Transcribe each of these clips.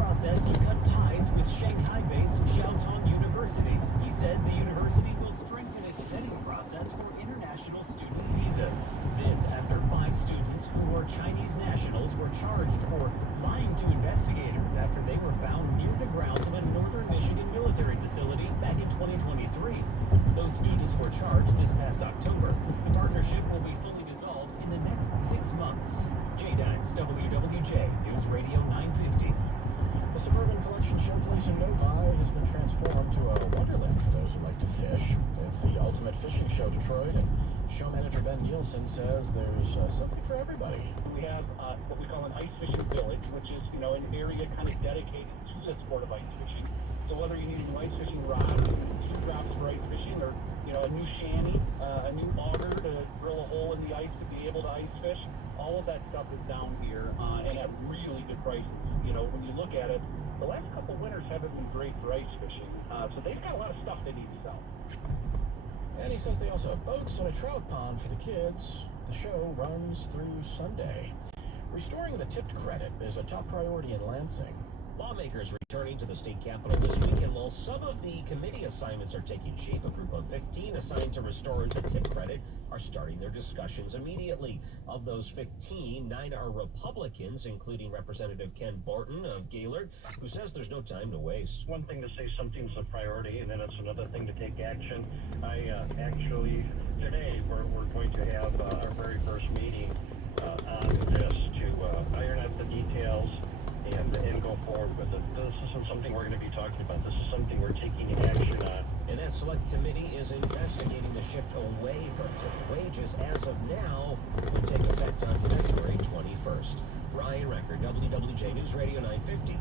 process to cut ties with Shanghai-based Xiaotong University. He says the university will strengthen its vetting process for international student visas. This after 5 students who were Chinese nationals were charged for lying to investigators after they were found near the grounds of a northern Michigan military facility back in 2023. Those students were charged this past October. The partnership will be fully dissolved in the next 6 months. Jay Dines, WWJ News Radio 950. The Suburban Collection Showplace in Novi has been transformed to a wonderland for those who like to fish. It's the ultimate fishing show, Detroit, and show manager Ben Nielsen says there's something for everybody. We have what we call an ice fishing village, which is, an area kind of dedicated to the sport of ice fishing. So whether you need a new ice fishing rod, 2 drops for ice fishing, or, a new shanty, a new auger to drill a hole in the ice to be able to ice fish, all of that stuff is down here and at really good prices. When you look at it, the last couple winters haven't been great for ice fishing, so they've got a lot of stuff they need to sell. And he says they also have boats and a trout pond for the kids. The show runs through Sunday. Restoring the tipped credit is a top priority in Lansing. Lawmakers returning to the state capitol this weekend. While some of the committee assignments are taking shape, a group of 15 assigned to restore the tip credit are starting their discussions immediately. Of those 15, 9 are Republicans, including Representative Ken Borton of Gaylord, who says there's no time to waste. One thing to say something's a priority, and then it's another thing to take action. Actually, today we're going to have our very first meeting on this to iron out the details and go forward with it. This isn't something we're going to be talking about. This is something we're taking action on. And that select committee is investigating the shift away from tipped wages as of now will take effect on February 21st. Ryan Record, WWJ News Radio 950.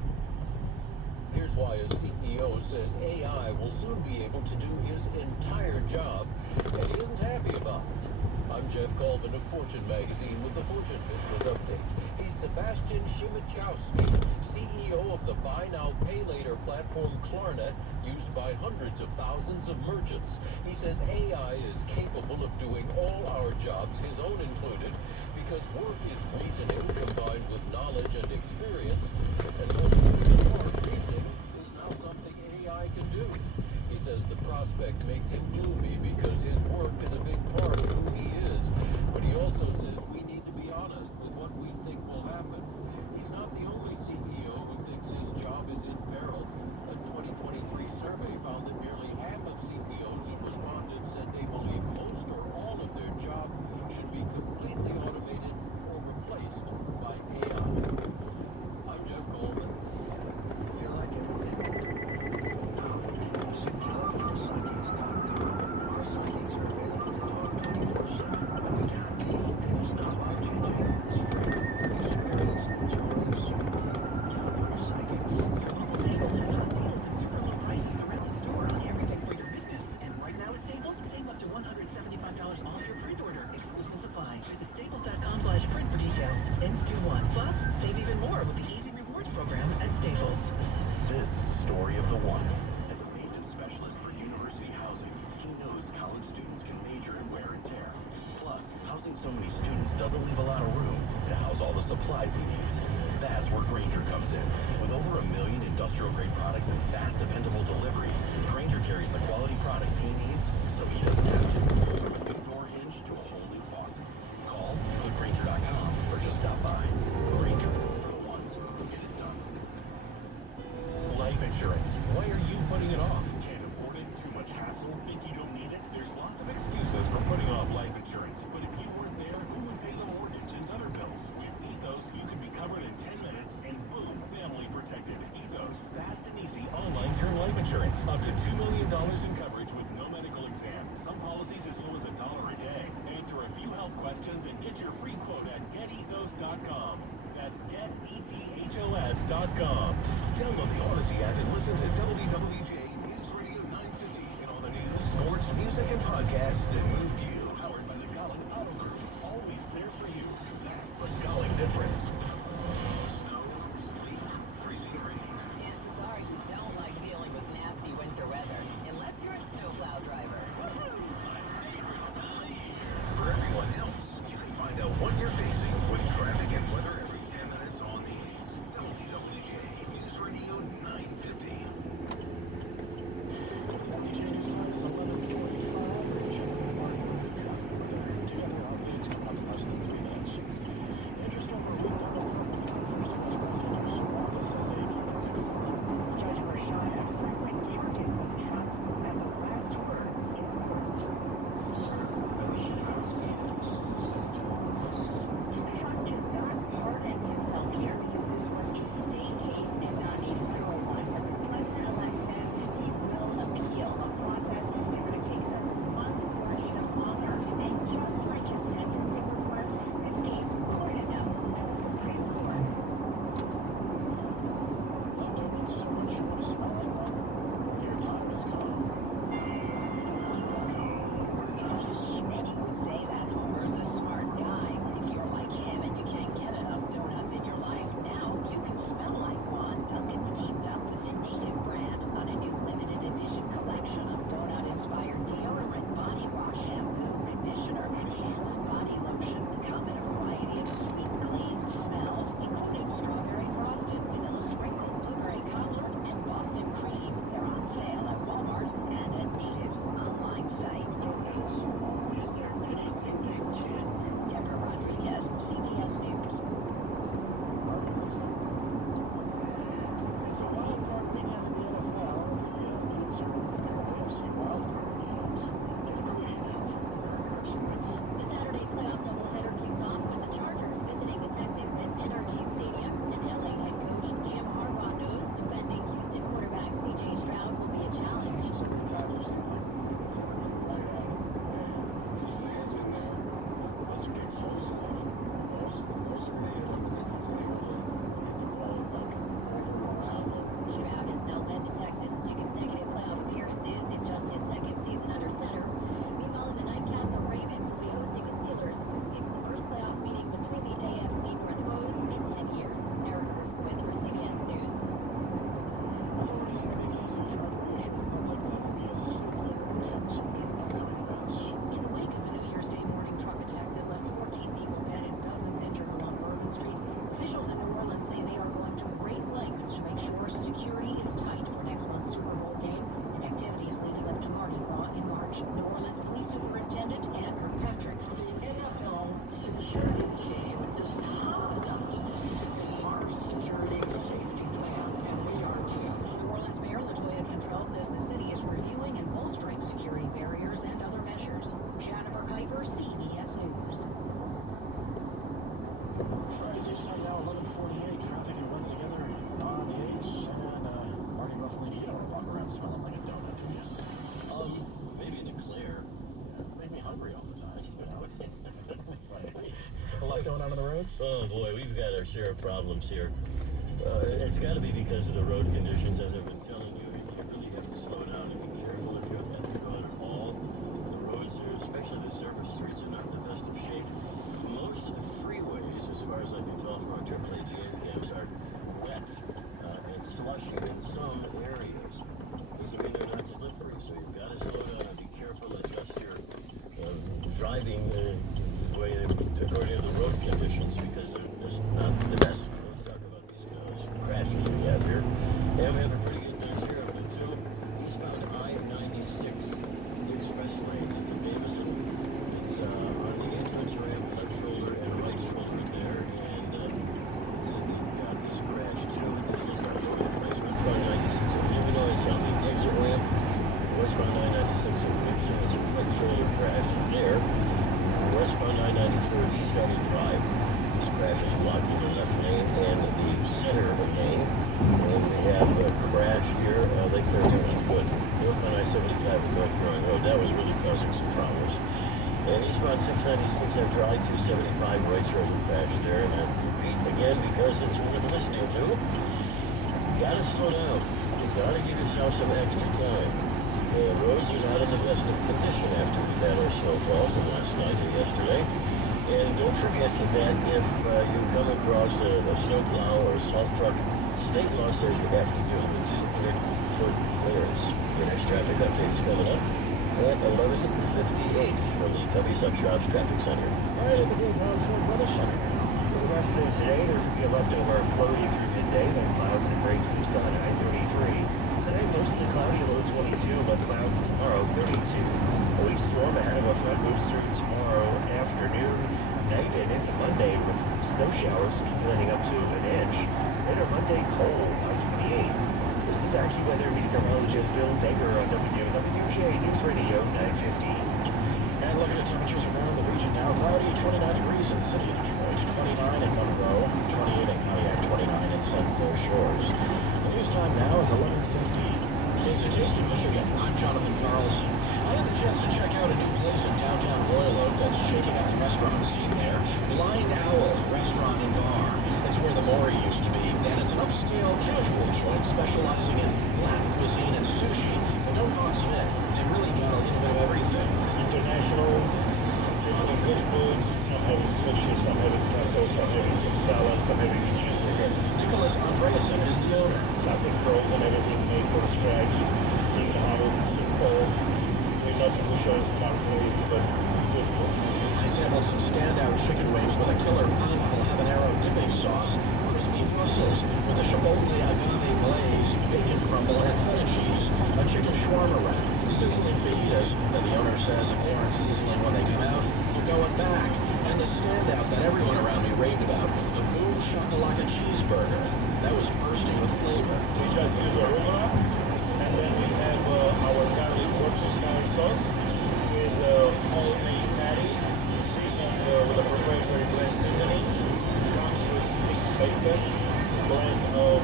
Here's why a CEO says AI will soon be able to do his entire job, and he isn't happy about it. I'm Jeff Colvin of Fortune Magazine with the Fortune Business Update. He's Sebastian Shimichowski, CEO of the Buy Now, Pay Later platform Klarna, used by hundreds of thousands of merchants. He says AI is capable of doing all our jobs, his own included, because work is reasoning combined with knowledge and experience, and most hard reasoning is now something AI can do. He says the prospect makes him gloomy because his work is a big part of who he is, but he also says we need to be honest with what we think will happen. He's not the only CEO who thinks his job is in peril. A 2023 survey found that nearly half of CEOs and respondents said they believe most or all of their job should be completely automated or replaced by AI. I'm Jeff Goldman. Feel like everything. So many students doesn't leave a lot of room to house all the supplies he needs. That's where Grainger comes in. With over 1 million industrial-grade products and fast, dependable delivery, Grainger carries the quality products he needs so he doesn't have to. From a good door hinge to a whole new faucet. Call, click Grainger.com, or just stop by. Grainger, for the ones who get it done. Life insurance. Why are you putting it off? Can't afford it? Too much hassle? Think you don't need it? There's lots of excuses for putting off life insurance. But if you weren't there, who would pay the mortgage and other bills? With Ethos, you can be covered in 10 minutes and boom, family protected. Ethos, fast and easy online term life insurance. Up to $2 million in coverage with no medical exam. Some policies as low as $1 a day. Answer a few health questions and get your free quote at getethos.com. That's getethos.com. Download the Odyssey app and listen to WWJ News Radio 950 and all the news, sports, music, and podcasts that move you. Powered by the Golling Auto Group. Always there for you. That's the Golling difference. Snow, sleet, freezing rain. Chances are you don't like dealing with nasty winter weather, unless you're a snowplow driver. My favorite time of year. For everyone else, you can find out what you're facing with traffic and weather every 10 minutes on these WWJ News Radio down on the roads? Oh boy, we've got our share of problems here. It's got to be because of the road conditions, as I've been telling you. You really have to slow down and be careful if you have to go out at all. The roads, especially the surface streets, are not in the best of shape. Most of the freeways, as far as I can tell from our AAA cams, are wet and slushy in some areas. Doesn't mean they're not slippery, so you've got to slow down and be careful, adjust your driving way according to the road conditions, because they're just not the best. Let's talk about these crashes we have here. And we have a pretty good share of it too. Eastbound I-96, the express lanes at the Davison. It's on the entrance ramp, left shoulder and right shoulder there. And Sydney got this crash too. This is our road replacement. Westbound 96 in Illinois on the exit ramp. Westbound I-96 in Windsor is a right shoulder crash there. Westbound I-94 East Sunny Drive. This crash is blocking the left lane and the center lane. And we have a crash here. They cleared everything good. Northbound I-75 at North Throwing Road. That was really causing some problems. And eastbound 696 after I-275 right shoulder crash there. And I repeat again because it's worth listening to. You gotta slow down. You gotta give yourself some extra time. The roads are not in the best of condition after we've had our snowfall from last night and yesterday. And don't forget that if you come across a snowplow or a salt truck, state law says you have to give them a 200-foot clearance. Your next traffic update is coming up at 11:58 from the Tubby Sub Shops Traffic Center. Right at the Gate Road Ford Weather Center. For the rest of today, there could be a leftover floaty through midday, then clouds and breaks some sun at 9:33. Today, mostly cloudy, low 22, but clouds tomorrow, 32. A weak storm ahead of a front moves through tomorrow afternoon, night, and into Monday with snow showers accumulating up to an inch. Later Monday, cold, high 28. This is AccuWeather meteorologist Bill Dager on WWJ News Radio 950. And looking at temperatures around the region now, cloudy, 29 degrees in the city of Detroit, 29 in Monroe, 28 in Pontiac, 29 in Sunflower Shores. The news time now is 11:50. It's a Taste of Michigan. I'm Jonathan Carlson. I had the chance to check out a new place in downtown Royal Oak that's shaking up the restaurant scene there. Blind Owl Restaurant and Bar. It's where the Maury used to be, and it's an upscale casual joint specializing in Latin cuisine and sushi. But don't box them in. They've really got a little bit of everything. International, generally good food, some having sushi, some having tacos, some having some salad, some having cheeseburger. Nicholas Andreasen is the owner. Classic frozen, everything made from scratch, in the house, simple. We nothing we show company, but good food. I sampled some standout chicken wings with a killer pineapple habanero dipping sauce, crispy Brussels with a chipotle agave glaze, bacon crumble, and feta cheese, a chicken shawarma wrap, sizzling fajitas that the owner says if they aren't sizzling when they come out, you're going back. And the standout that everyone around me raved about, the Boom Shakalaka cheeseburger. That was bursting with flavor. We just use arugula, and then we have our garlic Worcestershire sauce with homemade patty, seasoned with a proprietary blend seasoning. Comes with mixed bacon, blend of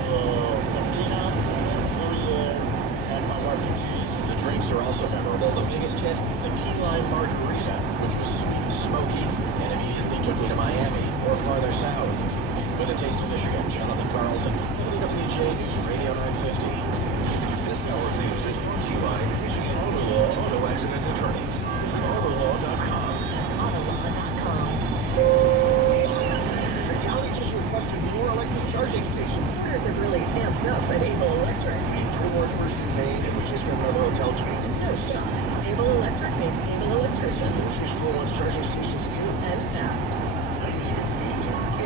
patina, Gruyere, and Havarti cheese. The drinks are also memorable. The biggest hit, the key lime margarita, which was sweet and smoky, and immediately took me to Miami or farther south. With a taste of Michigan, Jonathan Carlson, WWJ News Radio 950. This hour of news is brought to you by Michigan Auto Law Auto Accident Attorneys. Autolaw.com. Autolaw.com. The county just requested more electric charging stations. Spirits have really amped up at Able Electric. Three more tours in Maine, and we just got another hotel chain. No shot. Able Electric makes able electricians. Grocery store wants charging stations too. And fast. I need it.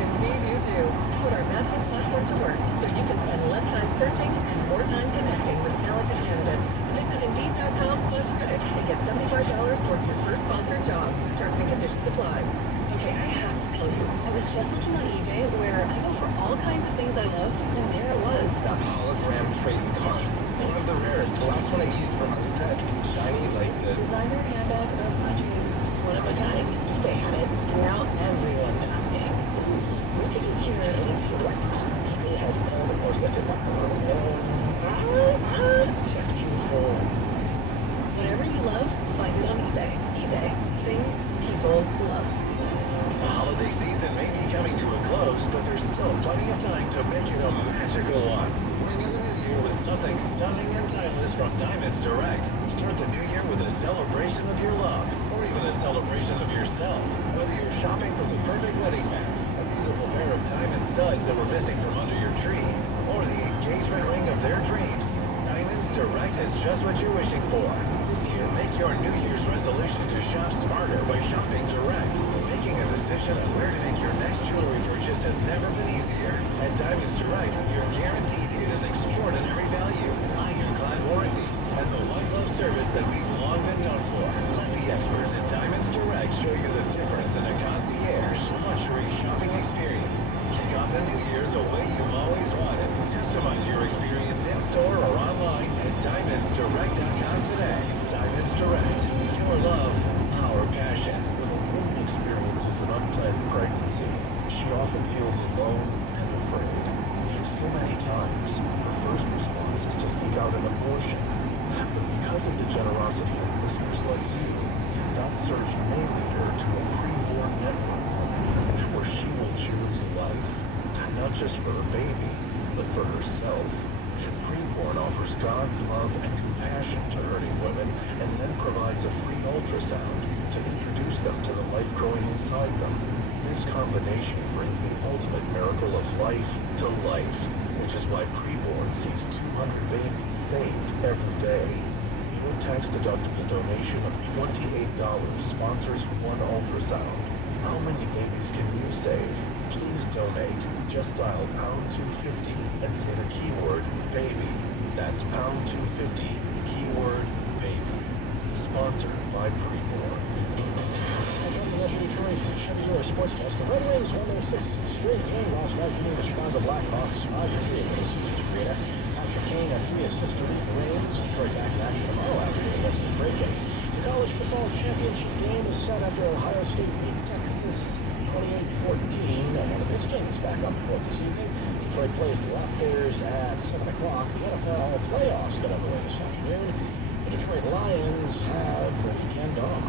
Indeed you do. Put our massive platform to work so you can spend less time searching and more time connecting with talented candidates. Visit Indeed.com/credit and get $75 towards your first sponsored job. Terms and conditions apply. Okay, I have to tell you, I was just looking on eBay where I go for all kinds of things I love, and there it was. A hologram trading card. One of the rarest. The last one I used for my set. Shiny like the Designer handbag of my dreams. One of a kind. eBay had it, and now everyone's asking. Look at it here. eBay has all the most that just beautiful. Whatever you love, find it on eBay. eBay. Things people love. The holiday season may be stunning and timeless from Diamonds Direct. Start the new year with a celebration of your love, or even a celebration of yourself. Whether you're shopping for the perfect wedding mask, a beautiful pair of diamond studs that were missing from under your tree, or the engagement ring of their dreams, Diamonds Direct has just what you're wishing for. This year, make your New Year's resolution to shop smarter by shopping direct. Making a decision on where to make your next jewelry purchase has never been easier. At Diamonds Direct, you're guaranteed to get an extraordinary value, ironclad warranties, and the white glove service that we've long been known for. Let the experts at Diamonds Direct show you the difference in a concierge luxury shopping experience. Kick off the new year the way you've always wanted. Customize your experience in-store or online at DiamondsDirect.com today. Diamonds Direct. Your love, our passion. When a woman experiences an unplanned pregnancy, she often feels alone and afraid. So many times, her first response is to seek out an abortion. But because of the generosity of listeners like you, that search may lead her to a preborn network clinic where she will choose life, not just for her baby, but for herself. Preborn offers God's love and compassion to hurting women, and then provides a free ultrasound to introduce them to the life growing inside them. This combination brings the ultimate miracle of life to life, which is why Preborn sees 200 babies saved every day. Your tax-deductible donation of $28 sponsors one ultrasound. How many babies can you save? Please donate. Just dial #250 and say the keyword baby. That's #250, keyword baby. Sponsored by Preborn. From the Metro Detroit Chevy Door Sportscast, the Red Wings won their 6th straight game last night, beating the Chicago Blackhawks 5-3 at Caesars Arena. Patrick Kane had 3 assists to lead the Reigns. Detroit back in action tomorrow afternoon against the Kraken. The college football championship game is set after Ohio State beat Texas 28-14. And the Pistons back up for this evening. Detroit plays the Raptors at 7 o'clock. The NFL playoffs get underway this afternoon. The Detroit Lions have the weekend off.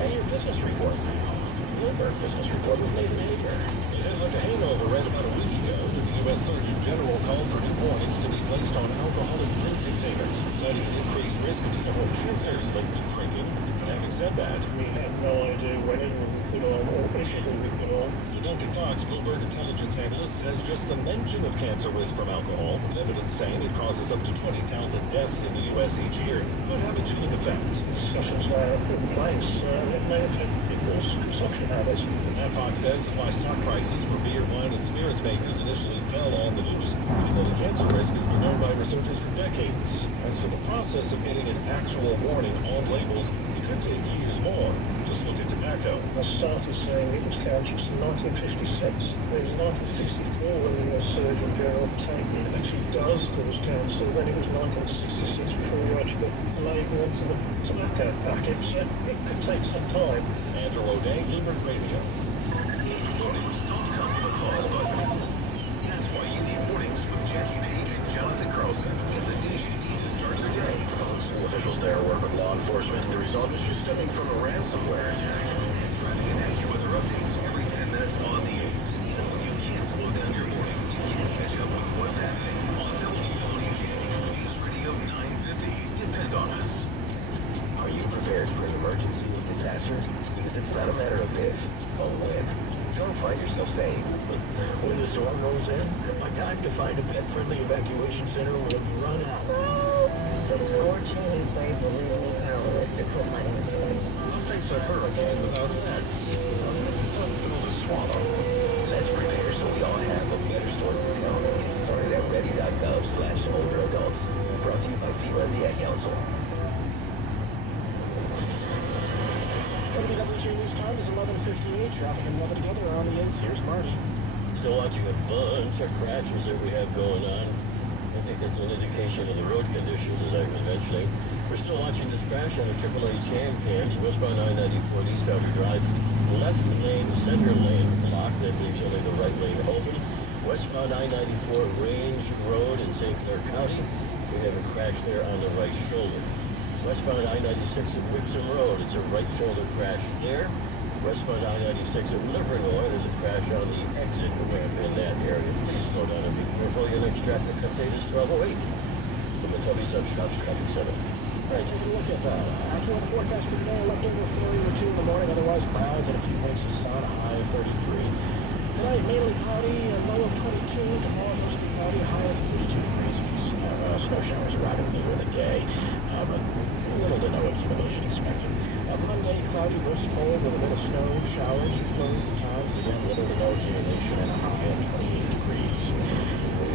Your business report now. Bloomberg Business Report with Nathan Hager. Senator Hanover read about a week ago that the U.S. Surgeon General called for new warnings to be placed on alcoholic drink containers, citing an increased risk of several cancers linked to drinking. Having said that, We have no idea when anyone we put on or if we put on. the Duncan Fox Bloomberg intelligence analyst says just the mention of cancer risk from alcohol, with evidence saying it causes up to 20,000 deaths in the U.S. each year, could have a chilling effect. Discussions now in place. It may affect people's consumption habits. Matt Fox says why stock prices for beer, wine, and spirits makers initially fell on the news, even though the cancer risk has been known by researchers for decades. As for the process of getting an actual warning on labels, it could take years more. Just look at tobacco. I started saying it was cancerous in 1956. It was 1964 when the Surgeon General said it actually does cause cancer. Then it was 1966 before you actually got the label onto the tobacco packets. It could take some time. Andrew O'Day, Bloomberg Radio. Warnings don't come with a pause button. That's why you need warnings with Jackie Page and Jonathan Carlson. Get the news you need to start your day. School officials there work with law enforcement. The result is just stemming from a ransomware attack. Traffic and AccuWeather updates every 10 minutes on the 8s. Even when you can't slow down your morning, you can't catch up with what's happening on WWJD News Radio 950. Depend on us. Are you prepared for an emergency or disaster? Because it's not a matter of if, but when. Don't find yourself saying, when the storm rolls in, my time to find a pet-friendly evacuation center will have run out. The scorching heat wave will leave me powerless to put my insight. We'll face a hurricane without nets. It's a tough pill to swallow. Let's prepare so we all have a better story to tell. Get started at ready.gov/olderadults. Brought to you by FEMA and the Ad Council. WWJ News Time is 11:58. Traffic and weather together on the 8s. Here's Marty. Still watching a bunch of crashes that we have going on. I think that's an indication of the road conditions, as I was mentioning. We're still watching this crash on the AAA jam cams, westbound I-94 East Outer Drive. Left lane, center lane blocked. That leaves only the right lane open. Westbound I-94 Range Road in St. Clair County. We have a crash there on the right shoulder. Westbound I-96 at Wixom Road. It's a right shoulder crash there. Westbound I-96 at Livernois, there's a crash on the exit ramp in that area. Please slow down and be careful. Your next traffic update is 12:08 from the Tubby Substops Traffic Center. All right, taking a look at accurate forecast for today. Leftover flurry or two in the morning, otherwise clouds and a few winks of sun, high of 33. Tonight, mainly cloudy, a low of 22. Tomorrow, mostly cloudy, high of 32 degrees. Snow showers arriving later in the day, but little to no accumulation expected. Monday, cloudy, brisk cold with a bit of snow, showers, flurries at times. Again, little to no accumulation and a high of 28 degrees.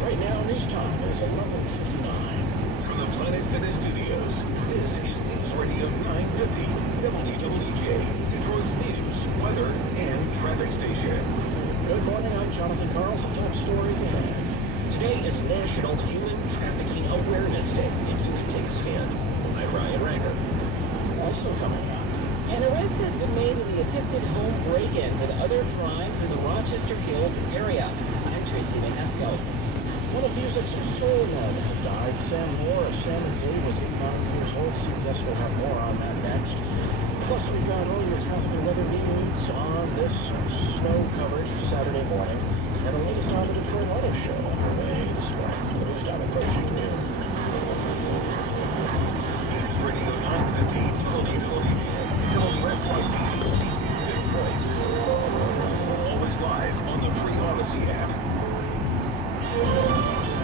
Right now, news time is 11:59. From the Planet Fitness Studios, this is News Radio 950, WWJ, Detroit's news, weather, and traffic station. Good morning, I'm Jonathan Carlson. Top stories ahead. Today is National Human Trafficking Awareness Day, and you can take a stand. I'm Ryan Ranker. Also coming up. An arrest has been made in the attempted home break-in with other crimes in the Rochester Hills area. I'm Tracy Manesco. One of music's soul men has died. Sam Moore of Sam and Dave was 89 years old. CBS will have more on that next. Plus, we've got all your traffic and weather news on this snow-covered Saturday morning. And the latest on the Detroit Auto Show underway this morning. The news time approaching noon. Radio 950, WWJ, Detroit. Always live on the free Odyssey app.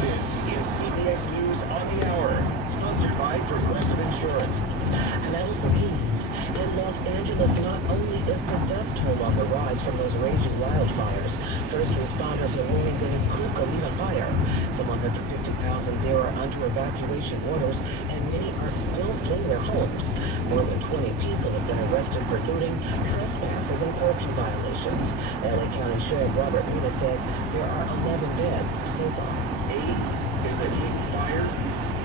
This is CBS News on the Hour, sponsored by Progressive Insurance. And Allison Keys. In Los Angeles, not only is the death toll on the rise from those raging wildfires, first responders are warning that it could go even higher. Some 150,000 there are under evacuation orders, and many are still fleeing their homes. More than 20 people have been arrested for looting, trespassing, and curfew violations. LA County Sheriff Robert Luna says there are 11 dead so far. 8 in the Heath Fire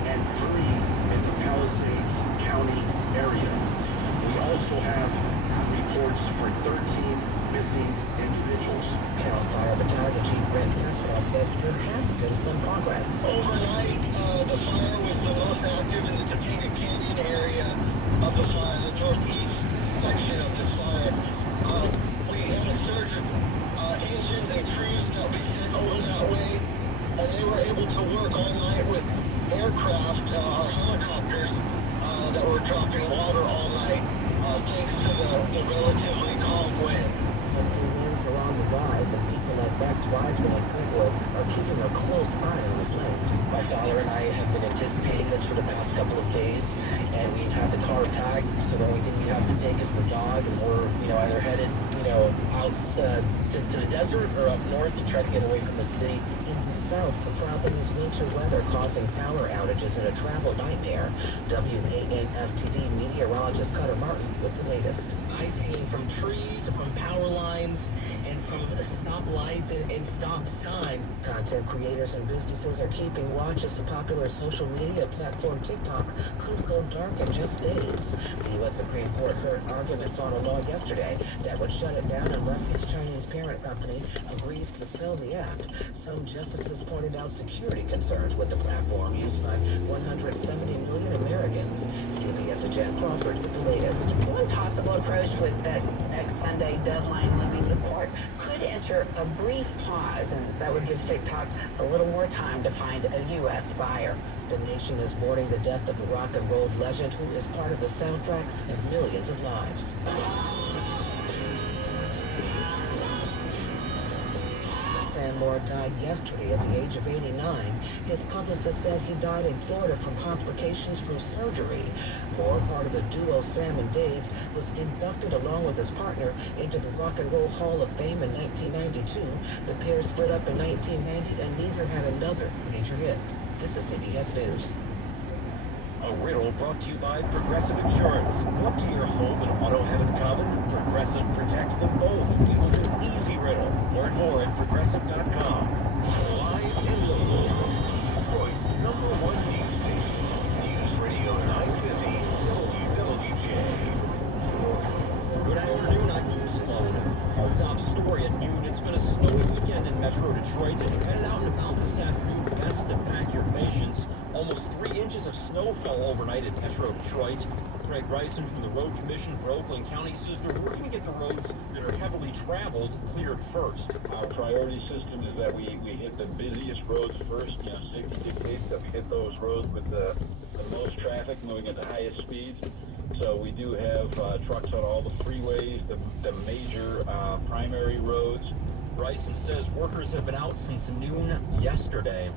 and 3 in the Palisades County area. We also have reports for 13 missing individuals. Cal Fire Battalion Chief Brent Caswell says there has been some progress. Overnight, the fire was the most active in the Topanga Canyon area of the fire, the northeast section of this fire. We had a surge of engines and crews that we sent over that way, and they were able to work all night with aircraft, our helicopters, that were dropping water all night, thanks to the relatively calm wind. Coastal winds are on the rise, and people like Rex Wiseman and Goodwood are keeping a close eye on the flames. My father and I have been anticipating this for the past couple of days, and we've had the car packed, so the only thing we have to take is the dog, and we're, either headed, out to the desert or up north to try to get away from the city. In the south, the problem is winter weather causing power outages and a travel nightmare. WANF-TV meteorologist Cutter Martin with the latest. Icing from trees, from power lines, and from stop lights and stop signs. Content creators and businesses are keeping watch as the popular social media platform TikTok could go dark in just days. The U.S. Supreme Court heard arguments on a law yesterday that would shut it down unless its Chinese parent company agrees to sell the app. Some justices pointed out security concerns with the platform used by 170 million Americans. CBS's Jan Crawford with the latest. One possible approach with that next Sunday deadline looming, the court could enter a brief pause, and that would give TikTok a little more time to find a U.S. buyer. The nation is mourning the death of the rock and roll legend who is part of the soundtrack of millions of lives. Sam Moore died yesterday at the age of 89. His publicist said he died in Florida from complications from surgery. Moore, part of the duo Sam and Dave, was inducted along with his partner into the Rock and Roll Hall of Fame in 1992. The pair split up in 1990 and neither had another major hit. This is CBS News. A riddle brought to you by Progressive Insurance. What do your home and auto have in common? Progressive protects them both. It was an easy riddle. Learn more at Progressive.com. Live and local. Detroit's #1 news station. News Radio 950 WWJ. Good afternoon, I'm Hugh Sloan. Our top story at noon, it's been a snowy weekend in Metro Detroit. If you're headed out and about this afternoon, best to pack your patience. Almost 3 inches of snow fell overnight at Metro Detroit. Greg Bryson from the Road Commission for Oakland County says they're working to get the roads that are heavily traveled cleared first. Our priority system is that we hit the busiest roads first. You know, safety dictates that we hit those roads with the most traffic moving at the highest speeds. So we do have trucks on all the freeways, the major primary roads. Bryson says workers have been out since noon yesterday.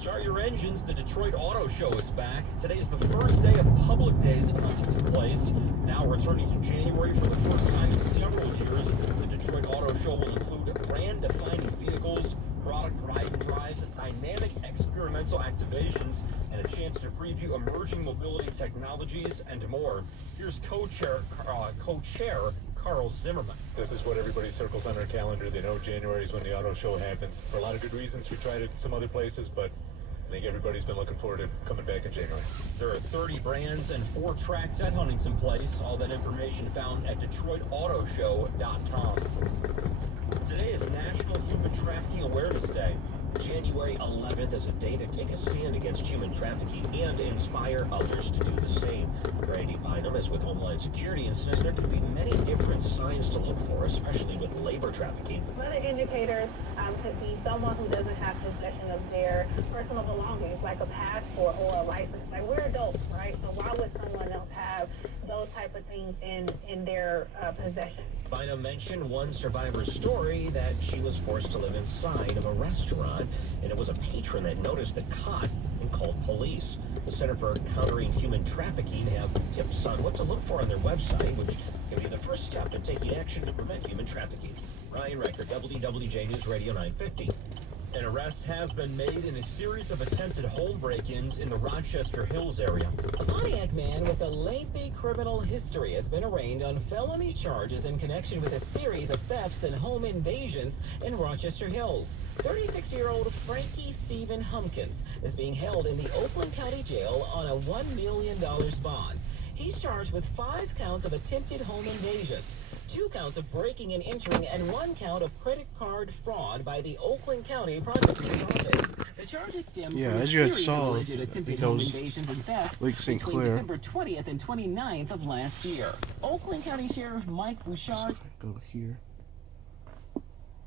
Start your engines, the Detroit Auto Show is back. Today is the first day of public days in Huntington Place. Now returning to January for the first time in several years, the Detroit Auto Show will include brand-defining vehicles, product ride and drives, dynamic experimental activations, and a chance to preview emerging mobility technologies and more. Here's co-chair Carl Zimmerman. This is what everybody circles on their calendar. They know January is when the auto show happens. For a lot of good reasons, we tried it some other places, but I think everybody's been looking forward to coming back in January. There are 30 brands and 4 tracks at Huntington Place. All that information found at DetroitAutoShow.com. Today is National Human Trafficking Awareness Day. January 11th is a day to take a stand against human trafficking and inspire others to do the same. Randy Bynum is with Homeland Security and says there could be many different signs to look for, especially with labor trafficking. One of the indicators could be someone who doesn't have possession of their personal belongings, like a passport or a license. Like, we're adults, right? So why would someone else have those type of things in their possession? Bynum mentioned one survivor's story that she was forced to live inside of a restaurant, and it was a patron that noticed the cot and called police. The Center for Countering Human Trafficking have tips on what to look for on their website, which can be the first step in taking action to prevent human trafficking. Ryan Recker, WWJ News Radio 950. An arrest has been made in a series of attempted home break-ins in the Rochester Hills area. A Pontiac man with a lengthy criminal history has been arraigned on felony charges in connection with a series of thefts and home invasions in Rochester Hills. 36-year-old Frankie Stephen Humpkins is being held in the Oakland County Jail on a $1 million bond. He's charged with 5 counts of attempted home invasion, 2 counts of breaking and entering, and 1 count of credit card fraud by the Oakland County Prosecutor's Office. The charges stem from as you guys saw, I think that was Lake St. Clair. December 20th and 29th of last year. Oakland County Sheriff Mike Bouchard go here.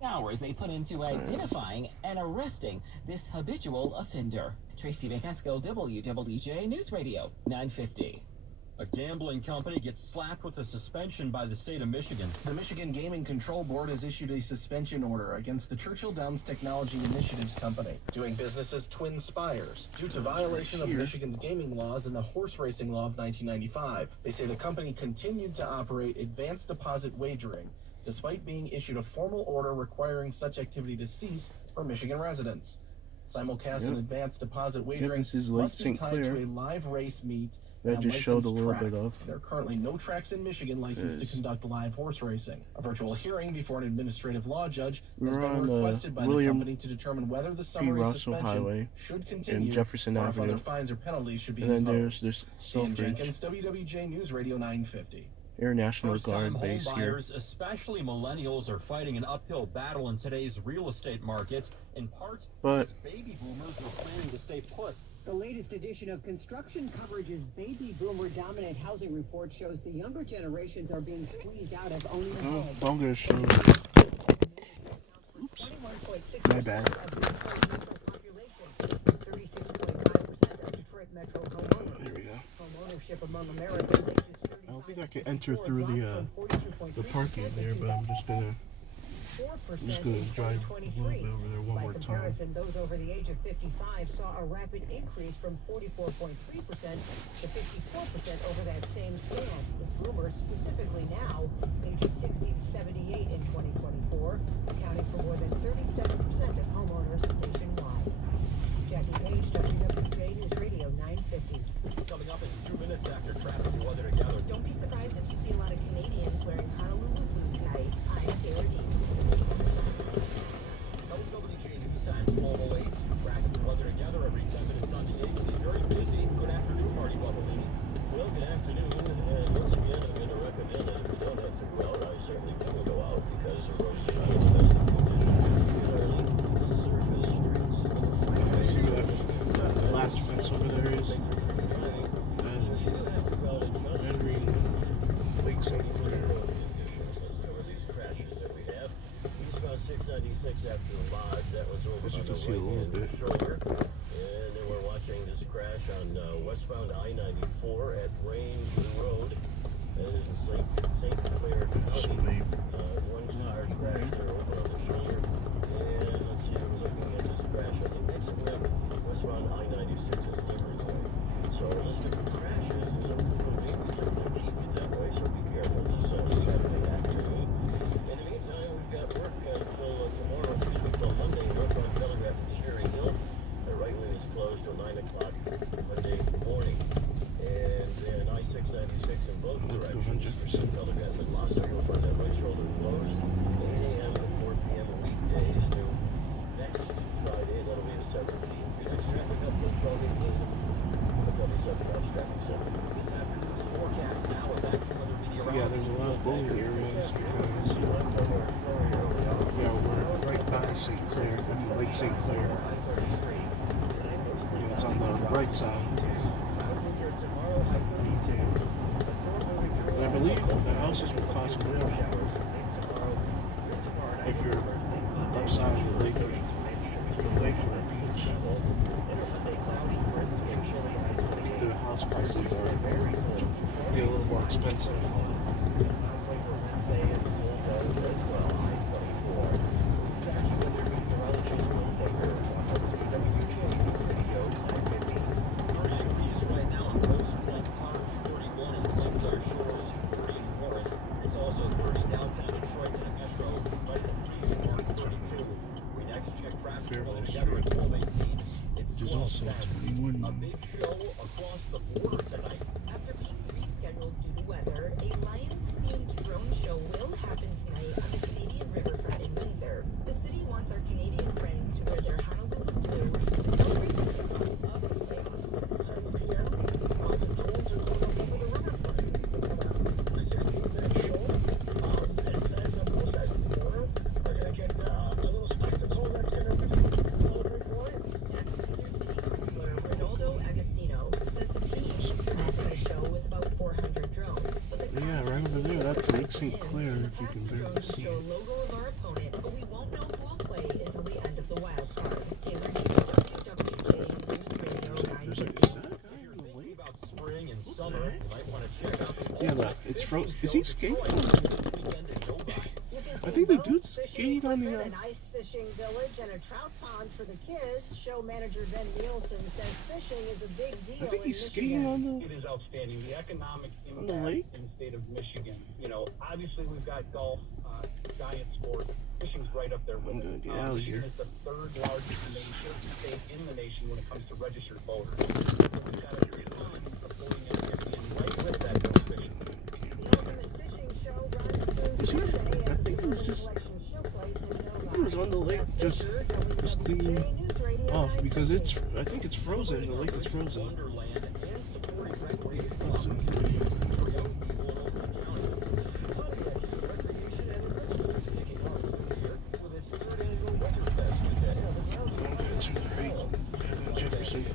Hours they put into identifying and arresting this habitual offender. Tracy Vancasco, WWJ News Radio 950. A gambling company gets slapped with a suspension by the state of Michigan. The Michigan Gaming Control Board has issued a suspension order against the Churchill Downs Technology Initiatives Company, doing business as Twin Spires, due to violation of Michigan's gaming laws and the horse racing law of 1995. They say the company continued to operate advanced deposit wagering, despite being issued a formal order requiring such activity to cease for Michigan residents. Simulcast and advanced deposit wagering this is Lake must be St. tied Clair. to a live race meet. That just showed a little bit of. There are currently no tracks in Michigan licensed to conduct live horse racing. A virtual hearing before an administrative law judge has been requested by the company to determine whether the summary suspension Highway should continue and Jefferson or if Avenue. other fines or penalties should be and then imposed. there's Ian Selfridge. Jenkins, WWJ News Radio 950. Air National First-time Guard base home here. buyers, especially millennials, are fighting an uphill battle in today's real estate markets, in part But because baby boomers are planning to stay put. The latest edition of Construction Coverage's Baby Boomer Dominant Housing Report shows the younger generations are being squeezed out of owning a home. I'm gonna show you. Oops. My bad. 36.5% of Detroit metro homeowners. There we go. Homeownership among Americans ages 30. I don't think I can enter through the parking there, but I'm just gonna drive a little bit over there one more time. Those over the age of 55 saw a rapid increase from 44.3% to 54% over that same span, with boomers specifically now ages 60 to 78 in 2024, accounting for more than 37% of homeowners nationwide. Jackie Page, WWJ News Radio 950. Coming up in 2 minutes after traffic and weather together. Don't be surprised if you see a lot of Canadians wearing Honolulu blue tonight. I'm Sarah Dean. WWJ News Times 1208. Traffic and weather together every 10 minutes on today. It's very busy. Good afternoon, Marty Buffalini. Well, good afternoon. Once again, I'm going to recommend that if you don't have to go out, I certainly never go out because the roads are not in the best of condition, particularly the surface streets. See that last fence over there is? St. Clair. Let's cover these crashes that we have. Eastbound 696 after the lodge, that was over As you on can the see a little right-hand bit. shoulder. And then we're watching this crash on westbound I-94 at Range Road. That is in St. Clair County. One car crash there over on the shoulder. And let's see, we're looking at this crash. I think next we have westbound I-96 at Liverpool. So list of crashes is a little bit. We'd like to keep it that way, so be careful this Saturday afternoon. In the meantime, we've got work until tomorrow, till Monday, northbound Telegraph and Cherry Hill. The right lane is closed till 9 o'clock Monday morning. And then I-696 in both directions. Telegraph and Lassa, you'll find that right shoulder closed 8 a.m. to 4 p.m. weekdays through next Friday. That'll be the 17th. Your next traffic update, 12:18. Yeah, there's a lot of bowling areas because we're right by St. Clair. I mean Lake St. Clair. Yeah, it's on the right side. And I believe the houses will cost more if you're upside of the lake or a beach. I think the house prices are get a little more expensive. Which is also 21 now. After being rescheduled due to weather, a Lions-themed drone show will happen tonight on the Canadian Riverfront in Windsor. The city wants our Canadian friends to wear their Honolulu blue to celebrate the success of the state. Yeah, right over there, that's Lake St. Clair, if you can barely see it. Logo of our opponent, but we won't know who will play until the end of the wild card. Is that yeah, but it's frozen. Is he skating? I think the dude's skating on the. An ice fishing village and a trout pond for the kids. Show manager Ben Nielsen says fishing is a big deal. I think he's skating on the. It is outstanding. The economic impact lake? in the state of Michigan. You know, obviously we've got golf, giant sport. Fishing's right up there with it. Get out of Michigan here. is the third largest state in the nation when it comes to registered voters. We've got a ton of boating activity, and right with that goes fishing. Was he? I think it was just. I think it was on the lake, just cleaning off because it's. I think it's frozen. The lake is frozen. Jefferson.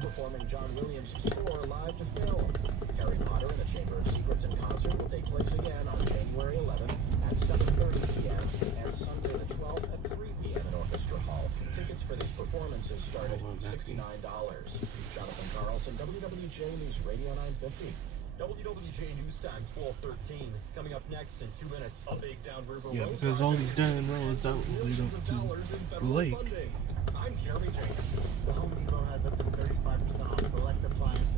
Performing John Williams' score live to film. Harry Potter and the Chamber of Secrets in concert will take place again on January 11th at 7:30 p.m. and Sunday the 12th at 3 p.m. in Orchestra Hall. Tickets for these performances start at $69. Jonathan Carlson, WWJ News Radio 950. WWJ News Time 12:13. Coming up next in 2 minutes, a big downriver Yeah, road because all these dead roads that will lead up to the lake. I'm Jeremy Jenkins. The Home Depot has up to 35% off select appliances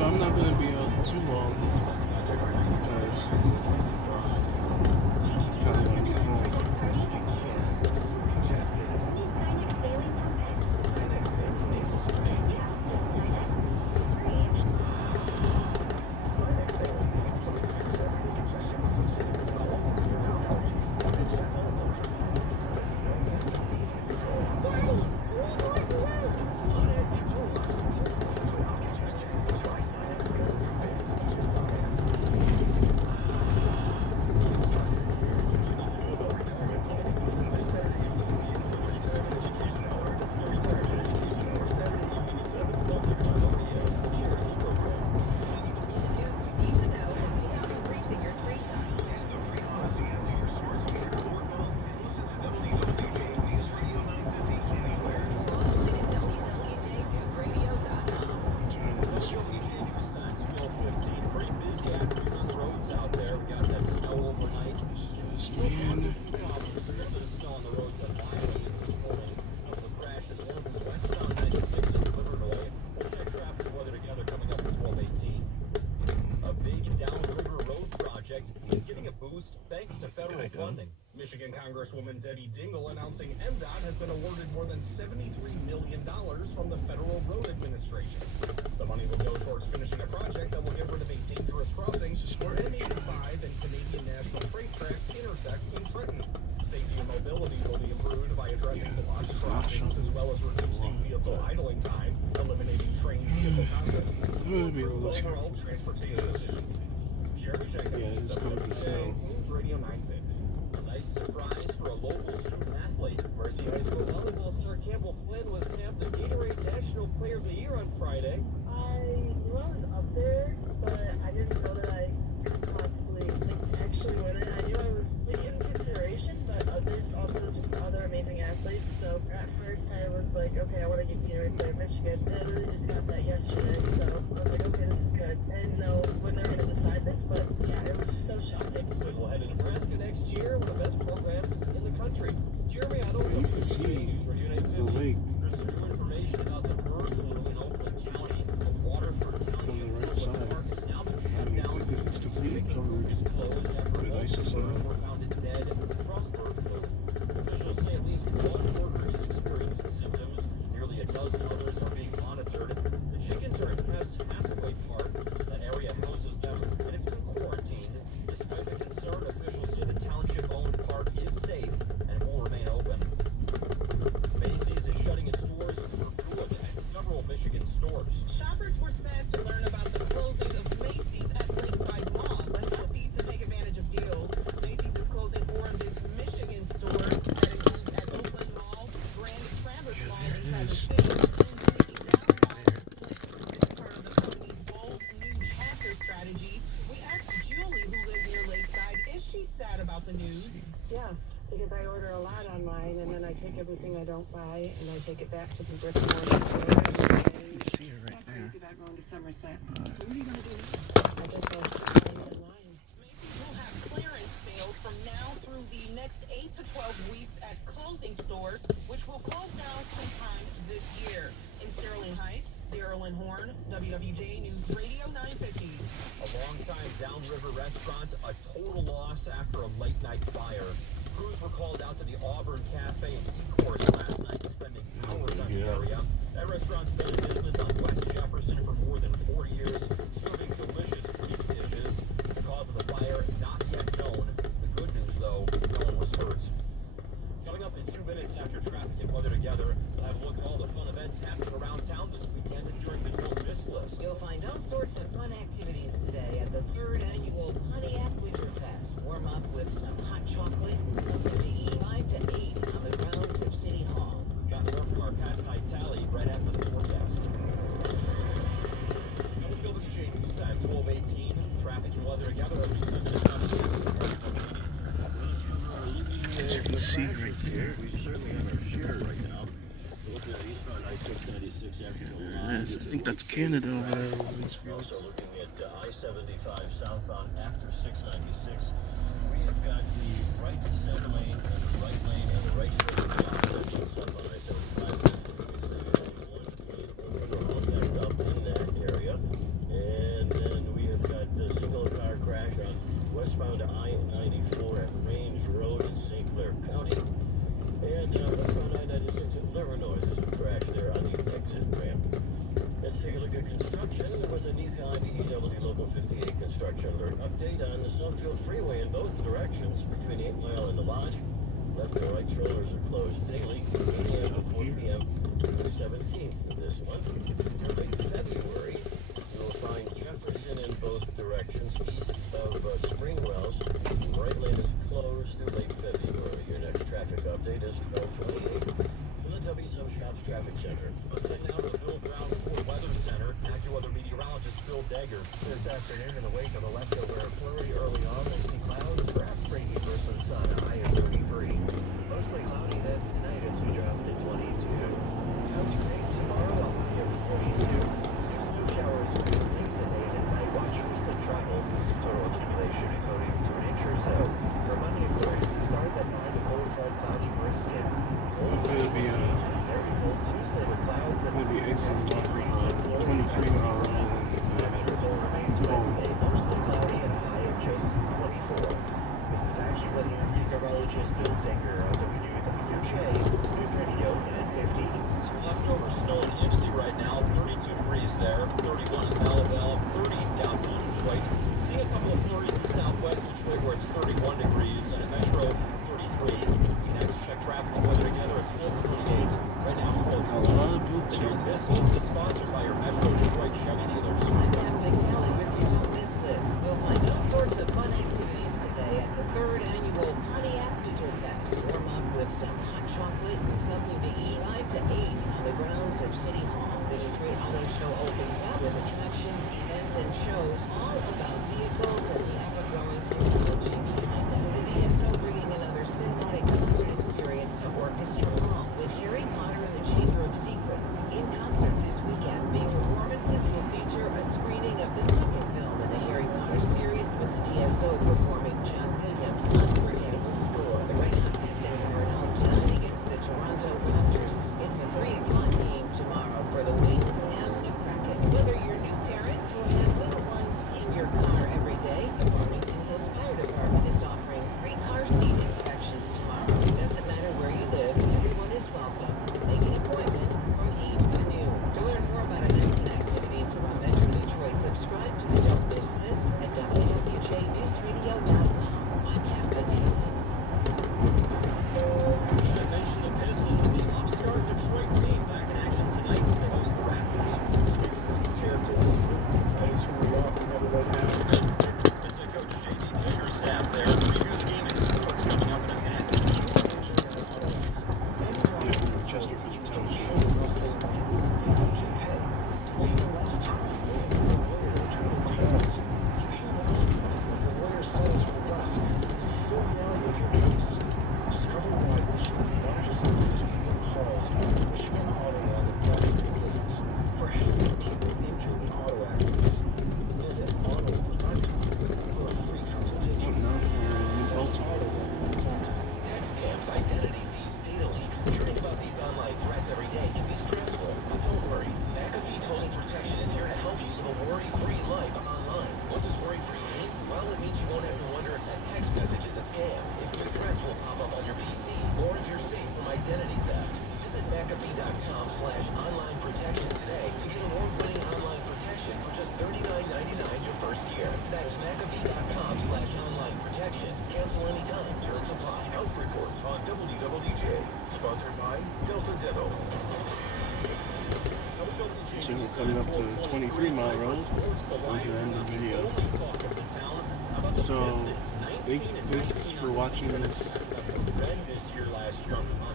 But I'm not gonna be out too long because I kinda wanna get home. Michigan Congresswoman Debbie Dingell announcing MDOT has been awarded more than $73 million from the Federal Road Administration. The money will go towards finishing a project that will get rid of a dangerous crossing where M85 and Canadian National Freight tracks intersect in Trenton. Safety and mobility will be improved by addressing blocked crossings as well as reducing vehicle idling time, eliminating train vehicle conflicts, overall transportation efficiency. Yeah, it's covered with snow. Radio 950. A nice surprise for a local student athlete. Mercy High School volleyball star Campbell Flynn was named the Gatorade National Player of the Year on Friday. I knew I was up there, but I didn't know that I could possibly actually win it. I knew I was in consideration, but there's also just other amazing athletes. So at first I was like, okay, I want to get Gatorade Player of Michigan. And I really just got that yesterday, so I was like, okay, this is good. I didn't know when they were going to decide this, but yeah, it was so shocking. Flynn will head to Nebraska next year, one of the best programs in the country. Jeremy, I don't know you can see the lake there's some new information about the bird flu in Oakland County. The Waterford Township on the right side. park is now been shut I down. think it's completely covered with ice and snow. Were found dead from bird flu. Officials say at least one worker is experiencing symptoms. Nearly a dozen others are being monitored. The chickens are at Hess Hathaway Park. That area houses them, and it's been quarantined. Despite the concern, officials say the township-owned park is safe and will remain open. Macy's is shutting its doors for good at several Michigan stores. Shoppers were sad to learn about the closing of Macy's at Lakeside Mall, but happy to take advantage of deals. Macy's is closing 4 of its Michigan stores that include at Oakland Mall, Grand Traverse Mall inside the city, and Macy's downtown. It's part of the company's bold new chapter strategy. We asked Julie, who lives near Lakeside, is she sad about the news? Yeah, because I order a lot online, and then I take everything I don't buy, and I take it back to the brick and mortar store. You can see it right there. About going to Somerset. So what are you going to do? I just go online. Macy's will have clearance sales from now through the next 8 to 12 weeks at clothing stores, which will close down sometime this year. In Sterling Heights, Darylyn Horn, WWJ News Radio 950. A long-time downriver restaurant, a total loss after a late-night fire. Crews were called out to the Auburn Cafe and E-Course last night, spending hours on the area. That restaurant's been in business on West Jefferson for more than 40 years, serving delicious beef dishes. The cause of the fire, not yet known. The good news, though, no one was hurt. Coming up in 2 minutes after traffic and weather together, we'll have a look at all the fun events happening around town this weekend and during the Don't Miss List. You'll find all sorts of fun activities today at the 3rd annual Pontiac Winterfest. Warm up with some hot chocolate and something to eat 5 to 8 on the grounds of City Hall. Got more from our Pat Tally right after the forecast. WWJ News Time 12:18. Traffic and weather together every 7 to 7. As you can see right there. We certainly have our share right now. Looking at eastbound I-696 after There it is. I think that's Canada over there over these fields. Also looking at I-75 southbound after 696. We have got the right 7 lane and the right lane and the right shoulder blocked southbound I-75. Backed up in that area. And Left and right trailers are closed daily from 8 a.m. to 4 p.m. the 17th of this month. For late February, you'll find Jefferson in both directions east of Springwells. Right lane is closed through late February. Your next traffic update is 12:28. From the W Sub Shops Traffic Center. Let's head now to the Bill Brown Ford Weather Center. AccuWeather meteorologist Phil Degger. This afternoon, in the wake of a leftover flurry early on, we'll see clouds, perhaps breaking for some sun, a high of 33. Mostly cloudy then tonight as we drop to 22. Clouds rain tomorrow, a high of 42. Snow showers will be late in the day and at night. Watch for slip travel. Total accumulation encoding to an inch or so. For Monday, flurries to start, then 9 to cold, front, cloudy, brisk, and cold. Very cold Tuesday with clouds and Maybe excellent off of 23 mile run. Wednesday, mostly cloudy and a high of just 24. This is AccuWeather meteorologist Bill Degger on WWJ News Radio at 50. Some leftover snow in Ypsi right now, 32 degrees there, 31 in Belleville, 30 downtown Detroit. See a couple of flurries in southwest Detroit where it's 31 degrees, and in Metro, 33. You next check traffic and weather together, it's 12:28. Right now, it's 12:28. This is sponsored by your Metro Detroit Chevy dealers. I'm Dan McNally with you. Don't miss this. You'll find all sorts of fun activities today at the 3rd annual Pontiac Winter Fest. Warm up with some hot chocolate and something to eat. 5 to 8 on the grounds of City Hall. The Detroit Auto Show opens up with attractions, events, and shows all about vehicles and the ever-growing technology behind them. The DSO bringing another symphonic concert experience to Orchestra Hall with Harry Potter and the Chamber of Secrets. In concert this weekend, the performances will feature a screening of the second film in the Harry Potter series with the DSO performing John Williams' unforgettable score. The Red Hot Pistons are at home tonight against the Toronto Raptors. It's a 3 o'clock game tomorrow for the Wings and the Kraken. Whether you're new parents who have little ones in your car every day, the Farmington Hills Fire Department is offering free car seat inspections tomorrow. It doesn't matter where you live, everyone is welcome. Make an appointment from 8 to noon. To learn more about events and activities around Metro Detroit, subscribe to the Don't Miss This at WWJNewsRadio.com. I'm Kappa Taylor. I mentioned the Pistons, the upstart Detroit team back in action tonight. They host the Raptors. That is who we are. Never let down. It's a Coach J.D. Bickerstaff there. Preview the game and what's coming up in a minute. Yeah, Chesterfield Township. Identity thieves, data leaks. Hearing about these online threats every day can be stressful. But don't worry, McAfee Total Protection is here to help you live a worry-free life online. What does worry-free mean? Well, it means you won't have to wonder if that text message is a scam, if new threats will pop up on your PC, or if you're safe from identity theft. Visit McAfee.com/online protection today to get award-winning online protection for just $39.99 your first year. That's McAfee.com/online protection. Cancel anytime. Terms apply. Health reports on WWJ. Sponsored by Delta Dental. So we're coming up to 23 mile road on the end of the video. So thanks for watching this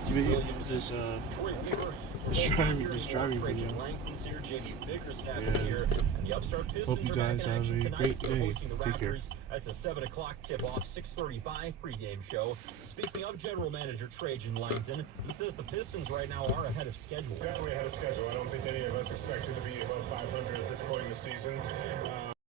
video, this driving video. And hope you guys have a great day. Take care. That's a 7 o'clock tip-off, 6:35 pregame show. Speaking of General Manager Trajan Langton, he says the Pistons right now are ahead of schedule. Definitely ahead of schedule. I don't think any of us expected to be above 500 at this point in the season.